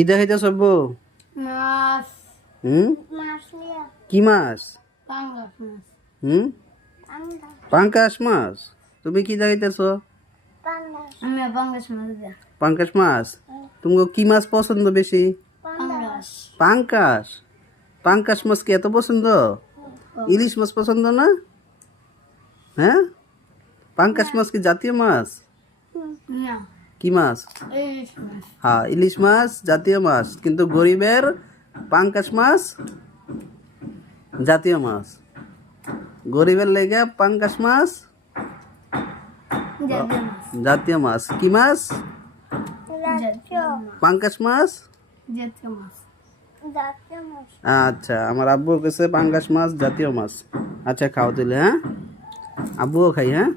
কি দেখাইতেছ আব্বু? মাছ। মাছ নিয়ে কি মাছ? পাঙ্গাস মাছ। পাঙ্গাস পাঙ্কাশ মাছ। তুমি কি দেখাইতেছ? পাঙ্গাস আমি পাঙ্গাস মাছ দিয়া। পাঙ্কাশ মাছ। তুমি কি মাছ পছন্দ বেশি? পাঙ্গাস। পাঙ্কাশ। পাঙ্কাশ মাছ কি এত পছন্দ? ইলিশ মাছ পছন্দ না? হ্যাঁ, পাঙ্কাশ মাছ কি জাতীয় মাছ? না, কি মাছ? ইলিশ মাছ। হ্যাঁ, ইলিশ মাছ জাতীয় মাছ, কিন্তু গরিবের পাঙ্কাশ মাছ জাতীয় মাছ। গরিবের লেগে পাঙ্কাশ মাছ জাতীয় মাছ। জাতীয় মাছ। কি মাছ? জাতীয় মাছ। পাঙ্কাশ মাছ। জাতীয় মাছ। জাতীয় মাছ আচ্ছা, আমার আব্বুর কাছে পাঙ্কাশ মাছ জাতীয় মাছ। আচ্ছা, খাও তাহলে। হ্যাঁ, আব্বুও খাই। হ্যাঁ।